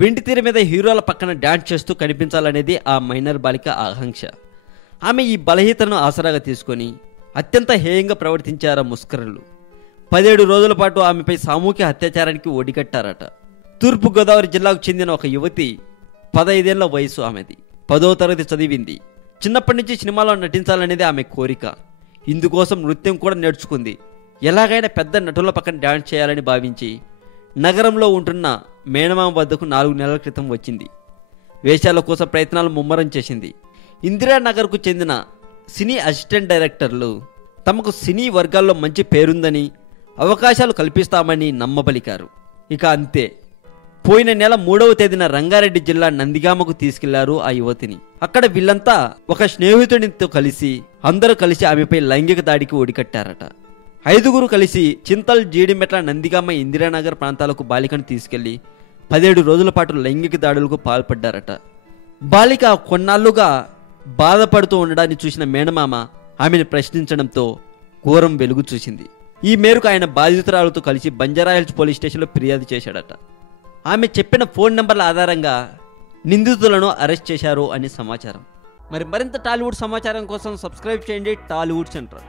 వెండితెర మీద హీరోల పక్కన డ్యాన్స్ చేస్తూ కనిపించాలనేది ఆ మైనర్ బాలిక ఆకాంక్ష. ఆమె ఈ బలహీనతను ఆసరాగా తీసుకొని అత్యంత హేయంగా ప్రవర్తించారు ముష్కరులు. 17 రోజుల పాటు ఆమెపై సామూహిక అత్యాచారానికి ఒడిగట్టారట. తూర్పుగోదావరి జిల్లాకు చెందిన ఒక యువతి, 15 ఏళ్ల వయసు ఆమెది. 10వ తరగతి చదివింది. చిన్నప్పటి నుంచి సినిమాలో నటించాలనేది ఆమె కోరిక. ఇందుకోసం నృత్యం కూడా నేర్చుకుంది. ఎలాగైనా పెద్ద నటుల పక్కన డ్యాన్స్ చేయాలని భావించి నగరంలో ఉంటున్న మేనమామ వద్దకు 4 నెలల క్రితం వచ్చింది. వేషాల కోసం ప్రయత్నాలు ముమ్మరం చేసింది. ఇందిరానగర్కు చెందిన సినీ అసిస్టెంట్ డైరెక్టర్లు తమకు సినీ వర్గాల్లో మంచి పేరుందని, అవకాశాలు కల్పిస్తామని నమ్మబలికారు. ఇక అంతే, పోయిన నెల 3వ తేదీన రంగారెడ్డి జిల్లా నందిగామకు తీసుకెళ్లారు ఆ యువతిని. అక్కడ వీళ్ళంతా ఒక స్నేహితుడితో కలిసి అందరూ కలిసి ఆమెపై లైంగిక దాడికి ఒడికట్టారట. 5గురు కలిసి చింతల్, జీడిమెట్ల, నందిగామ, ఇందిరానగర్ ప్రాంతాలకు బాలికను తీసుకెళ్లి 17 రోజుల పాటు లైంగిక దాడులకు పాల్పడ్డారట. బాలిక కొన్నాళ్లుగా బాధపడుతూ ఉండడాన్ని చూసిన మేనమామ ఆమెను ప్రశ్నించడంతో ఘోరం వెలుగు చూసింది. ఈ మేరకు ఆయన బాధితురాలతో కలిసి బంజారాహిల్స్ పోలీస్ స్టేషన్లో ఫిర్యాదు చేశాడట. ఆమె చెప్పిన ఫోన్ నంబర్ల ఆధారంగా నిందితులను అరెస్ట్ చేశారు అని సమాచారం. మరింత టాలీవుడ్ సమాచారం కోసం సబ్స్క్రైబ్ చేయండి టాలీవుడ్ సెంటర్.